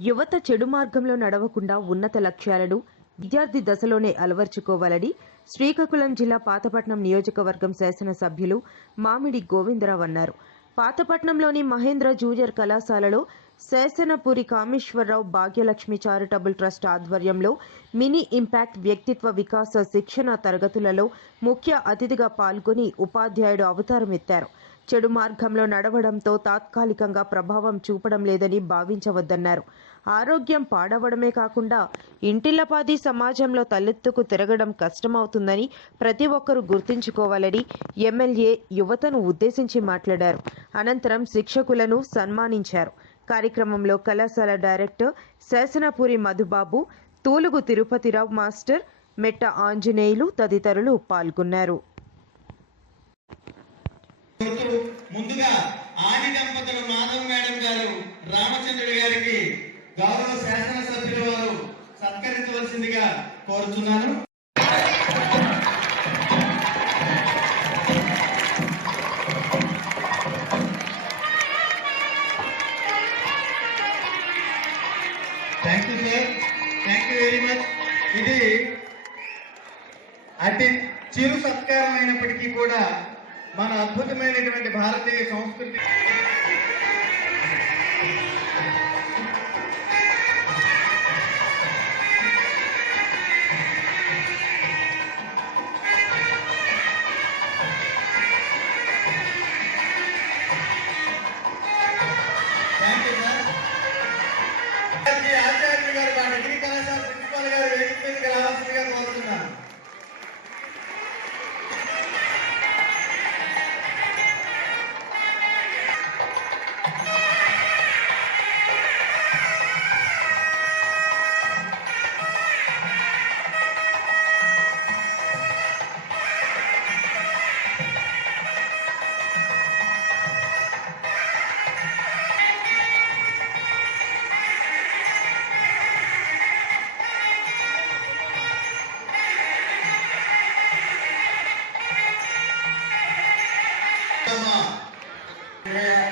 యువత చెడు మార్గంలో నడవకుండా ఉన్నత లక్ష్యాలను విద్యార్థి దశలోనే అలవర్చుకోవాలని శ్రీకాకుళం జిల్లా పాతపట్నం నియోజకవర్గం శాసనసభ్యులు మామిడి గోవిందరావు అన్నారు. పాతపట్నంలోని మహేంద్ర జూనియర్ కళాశాలలో శాసనపురి కామేశ్వరరావు భాగ్యలక్ష్మి చారిటబుల్ ట్రస్ట్ ఆధ్వర్యంలో మినీ ఇంపాక్ట్ వ్యక్తిత్వ వికాస శిక్షణ తరగతులలో ముఖ్య అతిథిగా పాల్గొని ఉపాధ్యాయుడు అవతారం ఎత్తారు చెడు మార్గంలో నడవడంతో తాత్కాలికంగా ప్రభావం చూపడం లేదని భావించవద్దన్నారు. ఆరోగ్యం పాడవడమే కాకుండా ఇంటిల్లపాది సమాజంలో తలెత్తుకు తిరగడం కష్టమవుతుందని ప్రతి ఒక్కరూ గుర్తుంచుకోవాలని ఎమ్మెల్యే యువతను ఉద్దేశించి మాట్లాడారు. అనంతరం శిక్షకులను సన్మానించారు. కార్యక్రమంలో కళాశాల డైరెక్టర్ శాసనపురి మధుబాబు తూలుగు తిరుపతిరావు మాస్టర్ మెట్ట ఆంజనేయులు తదితరులు పాల్గొన్నారు. ముందుగా ఆది దంపతులు మాధవ్ మేడం గారు రామచంద్రుడు గారికి గౌరవ శాసనసభ్యులు వారు సత్కరించవలసిందిగా కోరుతున్నాను thank you sir thank you very much ఇది అతి చిరు సత్కారం అయినప్పటికీ కూడా మన అద్భుతమైనటువంటి భారతీయ సంస్కృతి. థ్యాంక్ యూ సార్ ఆచార్యులు గారు మా డిగ్రీ కళాశాల ような。